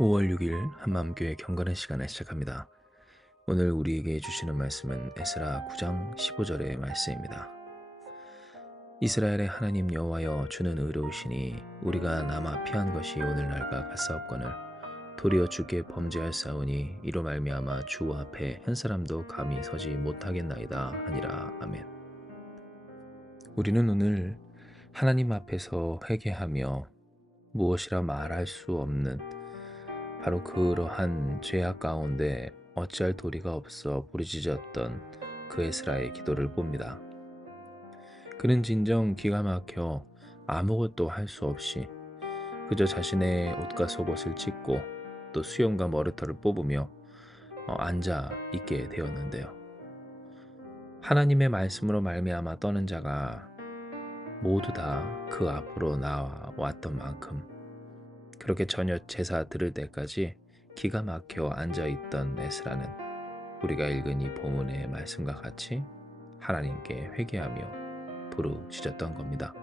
5월 6일 한마음교회 경건의 시간을 시작합니다. 오늘 우리에게 주시는 말씀은 에스라 9장 15절의 말씀입니다. 이스라엘의 하나님 여호와여 주는 의로우시니 우리가 남아 피한 것이 오늘날과 같사옵거늘 도리어 주께 범죄할사오니 이로 말미암아 주 앞에 한 사람도 감히 서지 못하겠나이다 하니라. 아멘. 우리는 오늘 하나님 앞에서 회개하며 무엇이라 말할 수 없는 바로 그러한 죄악 가운데 어찌할 도리가 없어 부르짖었던 그 에스라의 기도를 봅니다. 그는 진정 기가 막혀 아무것도 할 수 없이 그저 자신의 옷과 속옷을 찢고 또 수염과 머리털을 뽑으며 앉아 있게 되었는데요. 하나님의 말씀으로 말미암아 떠는 자가 모두 다 그 앞으로 나왔던 만큼 그렇게 저녁 제사 드릴 때까지 기가 막혀 앉아있던 에스라는 우리가 읽은 이 본문의 말씀과 같이 하나님께 회개하며 부르짖었던 겁니다.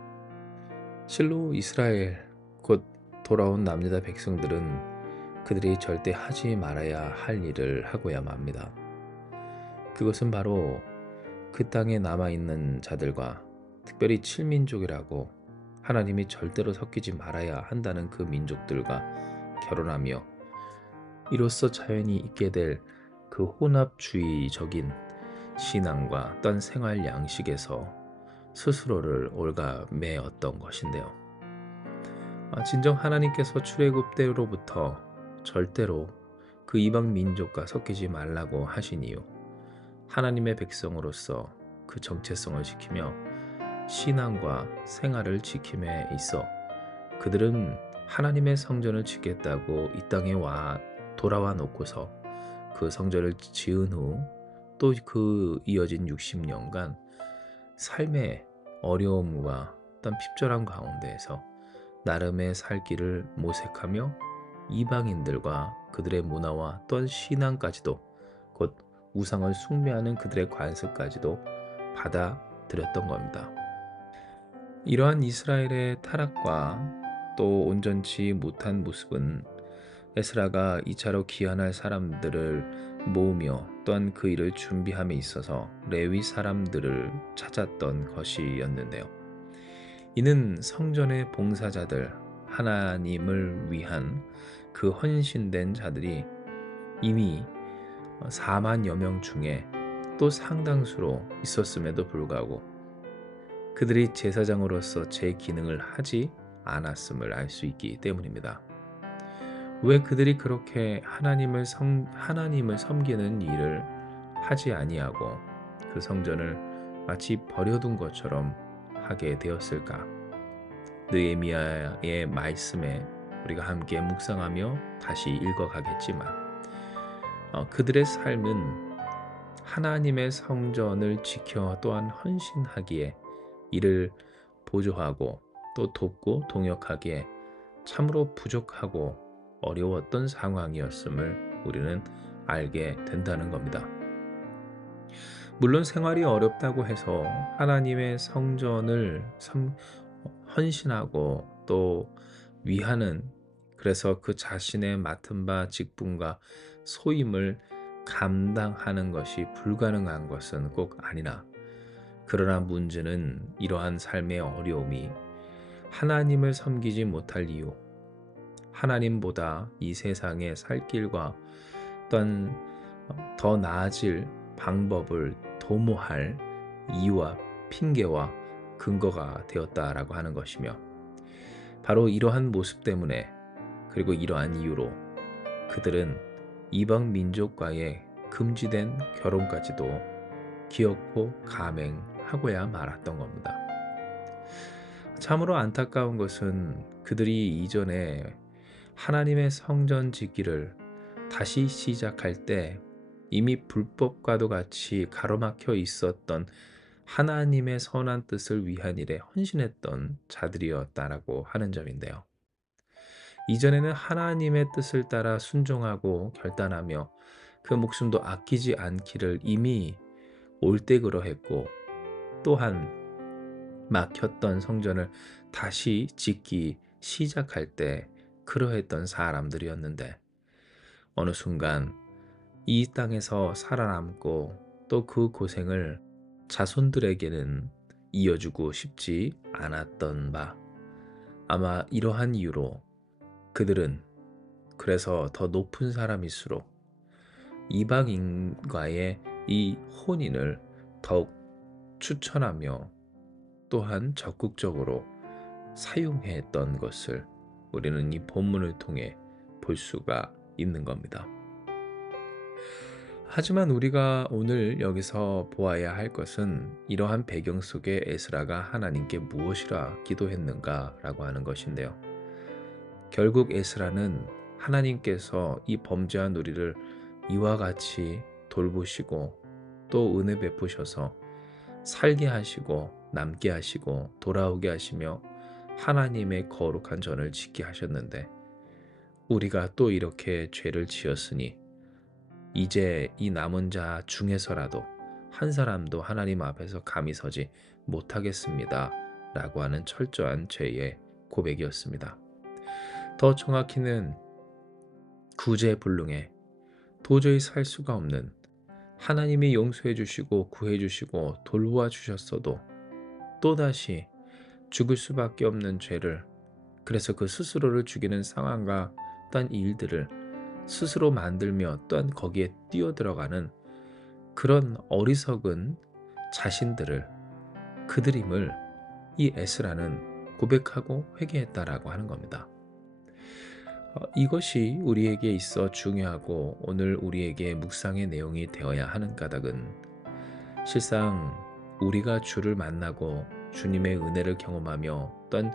실로 이스라엘 곧 돌아온 남유다 백성들은 그들이 절대 하지 말아야 할 일을 하고야만 합니다. 그것은 바로 그 땅에 남아있는 자들과 특별히 칠민족이라고 하나님이 절대로 섞이지 말아야 한다는 그 민족들과 결혼하며 이로써 자연히 있게 될 그 혼합주의적인 신앙과 어떤 생활 양식에서 스스로를 올가매었던 것인데요. 진정 하나님께서 출애굽 때로부터 절대로 그 이방 민족과 섞이지 말라고 하신 이유, 하나님의 백성으로서 그 정체성을 지키며 신앙과 생활을 지킴에 있어 그들은 하나님의 성전을 짓겠다고 이 땅에 돌아와 놓고서 그 성전을 지은 후 또 그 이어진 60년간 삶의 어려움과 어떤 핍절한 가운데에서 나름의 살 길을 모색하며 이방인들과 그들의 문화와 또한 신앙까지도 곧 우상을 숭배하는 그들의 관습까지도 받아들였던 겁니다. 이러한 이스라엘의 타락과 또 온전치 못한 모습은 에스라가 2차로 귀환할 사람들을 모으며 또한 그 일을 준비함에 있어서 레위 사람들을 찾았던 것이었는데요. 이는 성전의 봉사자들, 하나님을 위한 그 헌신된 자들이 이미 4만여 명 중에 또 상당수로 있었음에도 불구하고 그들이 제사장으로서 제 기능을 하지 않았음을 알 수 있기 때문입니다. 왜 그들이 그렇게 하나님을 섬기는 일을 하지 아니하고 그 성전을 마치 버려둔 것처럼 하게 되었을까? 느헤미야의 말씀에 우리가 함께 묵상하며 다시 읽어가겠지만 그들의 삶은 하나님의 성전을 지켜 또한 헌신하기에 이를 보조하고 또 돕고 동역하기에 참으로 부족하고 어려웠던 상황이었음을 우리는 알게 된다는 겁니다. 물론 생활이 어렵다고 해서 하나님의 성전을 헌신하고 또 위하는, 그래서 그 자신의 맡은 바 직분과 소임을 감당하는 것이 불가능한 것은 꼭 아니나, 그러나 문제는 이러한 삶의 어려움이 하나님을 섬기지 못할 이유, 하나님보다 이 세상의 살 길과 또한 더 나아질 방법을 도모할 이유와 핑계와 근거가 되었다라고 하는 것이며, 바로 이러한 모습 때문에 그리고 이러한 이유로 그들은 이방 민족과의 금지된 결혼까지도 기어코 감행하고야 말았던 겁니다. 참으로 안타까운 것은 그들이 이전에 하나님의 성전 짓기를 다시 시작할 때 이미 불법과도 같이 가로막혀 있었던 하나님의 선한 뜻을 위한 일에 헌신했던 자들이었다라고 하는 점인데요. 이전에는 하나님의 뜻을 따라 순종하고 결단하며 그 목숨도 아끼지 않기를 이미 옳되 그러했고, 또한 막혔던 성전을 다시 짓기 시작할 때 그러했던 사람들이었는데, 어느 순간 이 땅에서 살아남고 또 그 고생을 자손들에게는 이어주고 싶지 않았던 바, 아마 이러한 이유로 그들은 그래서 더 높은 사람일수록 이방인과의 이 혼인을 더욱 추천하며 또한 적극적으로 사용했던 것을 우리는 이 본문을 통해 볼 수가 있는 겁니다. 하지만 우리가 오늘 여기서 보아야 할 것은 이러한 배경 속에 에스라가 하나님께 무엇이라 기도했는가라고 하는 것인데요. 결국 에스라는 하나님께서 이 범죄한 우리를 이와 같이 돌보시고 또 은혜 베푸셔서 살게 하시고 남게 하시고 돌아오게 하시며 하나님의 거룩한 전을 지키게 하셨는데, 우리가 또 이렇게 죄를 지었으니 이제 이 남은 자 중에서라도 한 사람도 하나님 앞에서 감히 서지 못하겠습니다 라고 하는 철저한 죄의 고백이었습니다. 더 정확히는 구제불능에 도저히 살 수가 없는, 하나님이 용서해 주시고 구해 주시고 돌보아 주셨어도 또다시 죽을 수밖에 없는 죄를, 그래서 그 스스로를 죽이는 상황과 또한 일들을 스스로 만들며 또한 거기에 뛰어들어가는 그런 어리석은 자신들을, 그들임을 이 에스라는 고백하고 회개했다라고 하는 겁니다. 이것이 우리에게 있어 중요하고 오늘 우리에게 묵상의 내용이 되어야 하는 까닭은, 실상 우리가 주를 만나고 주님의 은혜를 경험하며 또한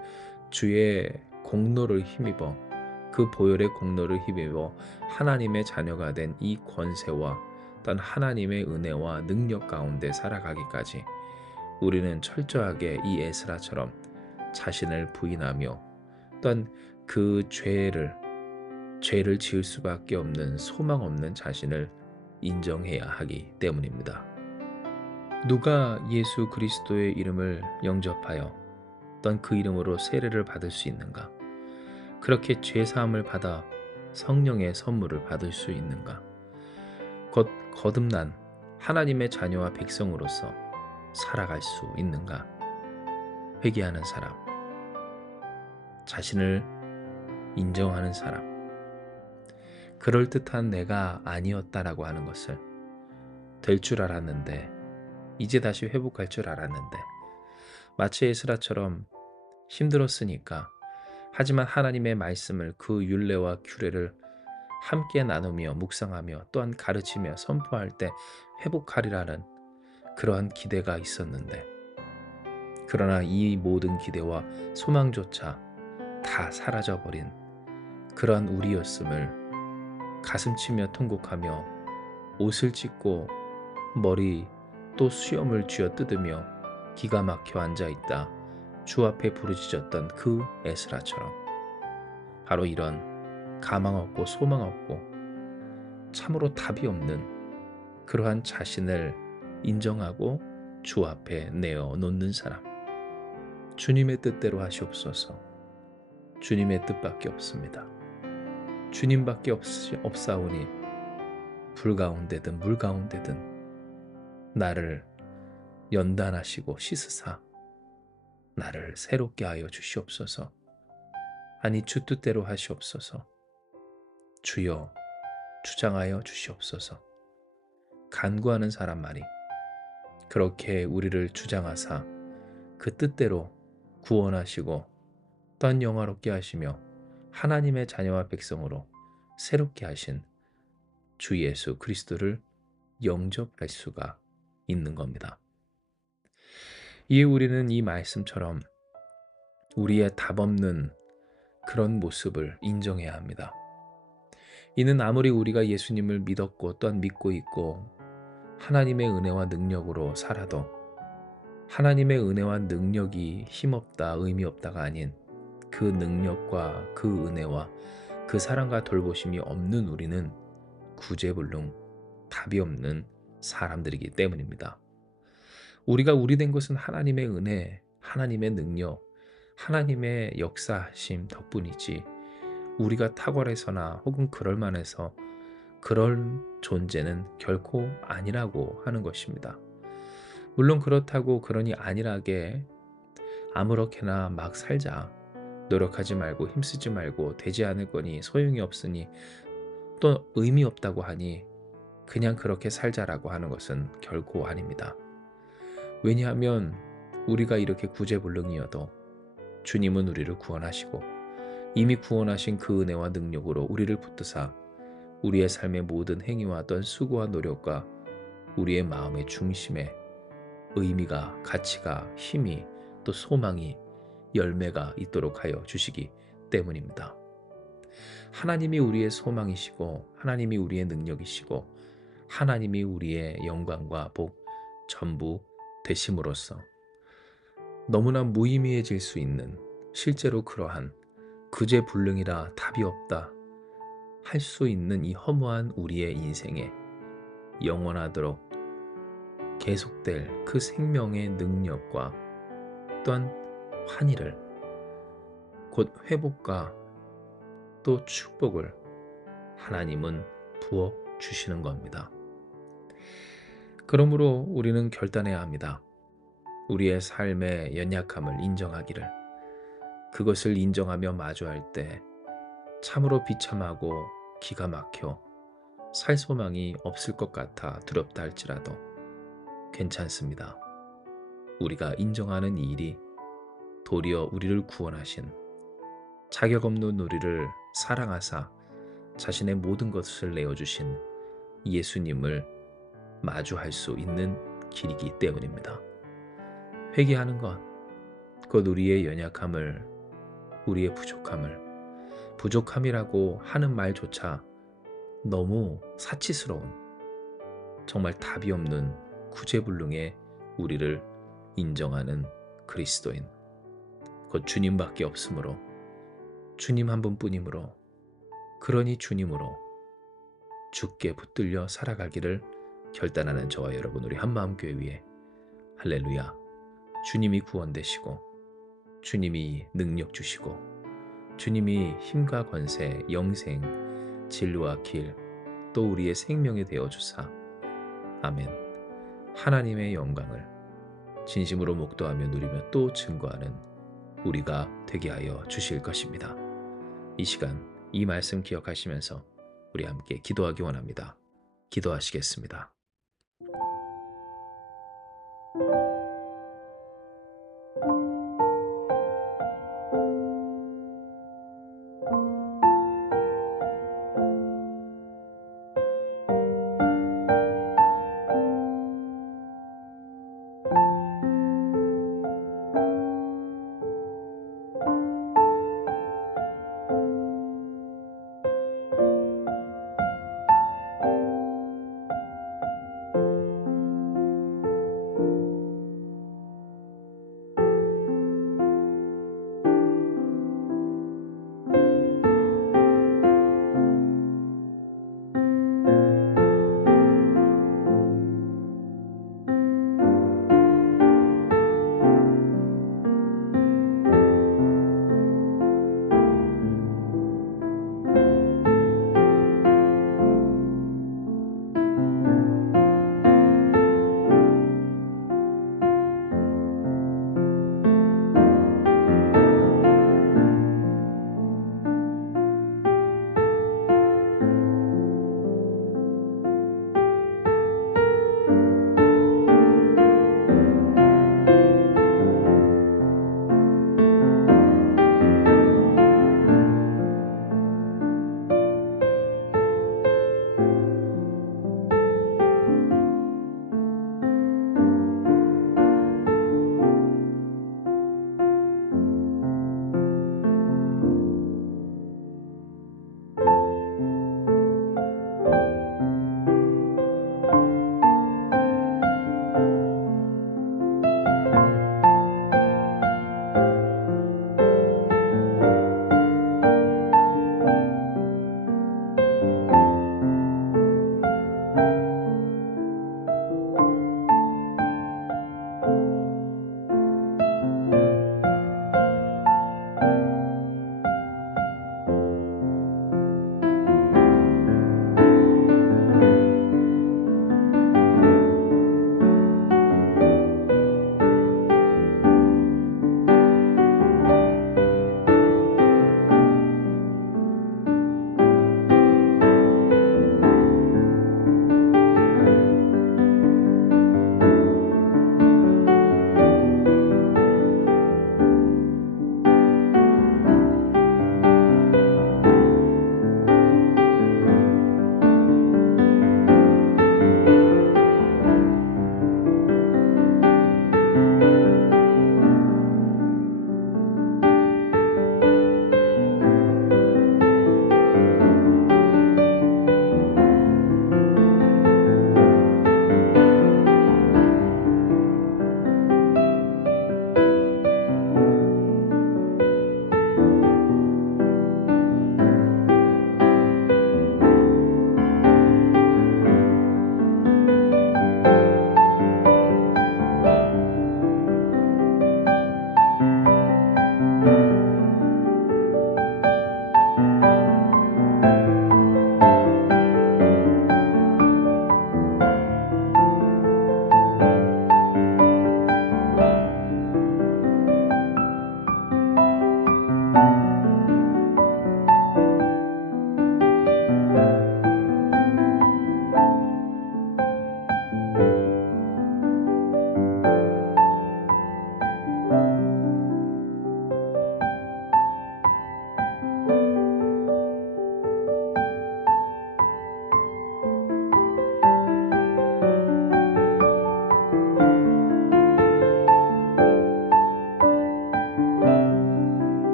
주의 공로를 힘입어, 그 보혈의 공로를 힘입어 하나님의 자녀가 된 이 권세와 또한 하나님의 은혜와 능력 가운데 살아가기까지 우리는 철저하게 이 에스라처럼 자신을 부인하며 또한 그 죄를 지을 수밖에 없는 소망 없는 자신을 인정해야 하기 때문입니다. 누가 예수 그리스도의 이름을 영접하여 또한 그 이름으로 세례를 받을 수 있는가? 그렇게 죄사함을 받아 성령의 선물을 받을 수 있는가? 거듭난 하나님의 자녀와 백성으로서 살아갈 수 있는가? 회개하는 사람, 자신을 인정하는 사람, 그럴듯한 내가 아니었다라고 하는 것을, 될 줄 알았는데 이제 다시 회복할 줄 알았는데 마치 에스라처럼 힘들었으니까, 하지만 하나님의 말씀을, 그 율례와 규례를 함께 나누며 묵상하며 또한 가르치며 선포할 때 회복하리라는 그러한 기대가 있었는데, 그러나 이 모든 기대와 소망조차 다 사라져버린 그러한 우리였음을 가슴치며 통곡하며 옷을 찢고 머리 또 수염을 쥐어뜯으며 기가 막혀 앉아있다 주 앞에 부르짖었던 그 에스라처럼, 바로 이런 가망 없고 소망 없고 참으로 답이 없는 그러한 자신을 인정하고 주 앞에 내어놓는 사람, 주님의 뜻대로 하시옵소서. 주님의 뜻밖에 없습니다. 주님밖에 없사오니 불 가운데든 물 가운데든 나를 연단하시고 씻으사 나를 새롭게 하여 주시옵소서. 아니 주 뜻대로 하시옵소서. 주여 주장하여 주시옵소서. 간구하는 사람 말이 그렇게 우리를 주장하사 그 뜻대로 구원하시고 또한 영화롭게 하시며 하나님의 자녀와 백성으로 새롭게 하신 주 예수 그리스도를 영접할 수가 있는 겁니다. 이에 우리는 이 말씀처럼 우리의 답없는 그런 모습을 인정해야 합니다. 이는 아무리 우리가 예수님을 믿었고 또한 믿고 있고 하나님의 은혜와 능력으로 살아도 하나님의 은혜와 능력이 힘없다, 의미 없다가 아닌 그 능력과 그 은혜와 그 사랑과 돌보심이 없는 우리는 구제불능, 답이 없는 사람들이기 때문입니다. 우리가 우리 된 것은 하나님의 은혜, 하나님의 능력, 하나님의 역사하심 덕분이지, 우리가 탁월해서나 혹은 그럴만해서 그런 존재는 결코 아니라고 하는 것입니다. 물론 그렇다고 그러니 안일하게 아무렇게나 막 살자. 노력하지 말고 힘쓰지 말고 되지 않을 거니 소용이 없으니 또 의미 없다고 하니 그냥 그렇게 살자라고 하는 것은 결코 아닙니다. 왜냐하면 우리가 이렇게 구제불능이어도 주님은 우리를 구원하시고 이미 구원하신 그 은혜와 능력으로 우리를 붙드사 우리의 삶의 모든 행위와 어떤 수고와 노력과 우리의 마음의 중심에 의미가, 가치가, 힘이, 또 소망이, 열매가 있도록 하여 주시기 때문입니다. 하나님이 우리의 소망이시고 하나님이 우리의 능력이시고 하나님이 우리의 영광과 복 전부 되심으로써 너무나 무의미해질 수 있는, 실제로 그러한 구제불능이라 답이 없다 할 수 있는 이 허무한 우리의 인생에 영원하도록 계속될 그 생명의 능력과 또한 환희를, 곧 회복과 또 축복을 하나님은 부어 주시는 겁니다. 그러므로 우리는 결단해야 합니다. 우리의 삶의 연약함을 인정하기를. 그것을 인정하며 마주할 때 참으로 비참하고 기가 막혀 살 소망이 없을 것 같아 두렵다 할지라도 괜찮습니다. 우리가 인정하는 이 일이 도리어 우리를 구원하신, 자격 없는 우리를 사랑하사 자신의 모든 것을 내어주신 예수님을 마주할 수 있는 길이기 때문입니다. 회개하는 것, 곧 우리의 연약함을, 우리의 부족함이라고 하는 말조차 너무 사치스러운, 정말 답이 없는 구제불능의 우리를 인정하는 그리스도인, 곧 주님밖에 없으므로, 주님 한 분뿐이므로, 그러니 주님으로 주께 붙들려 살아가기를 결단하는 저와 여러분, 우리 한마음교회 위에 할렐루야, 주님이 구원되시고 주님이 능력 주시고 주님이 힘과 권세, 영생, 진리와 길, 또 우리의 생명이 되어 주사 아멘. 하나님의 영광을 진심으로 목도하며 누리며 또 증거하는 우리가 되게 하여 주실 것입니다. 이 시간 이 말씀 기억하시면서 우리 함께 기도하기 원합니다. 기도하시겠습니다.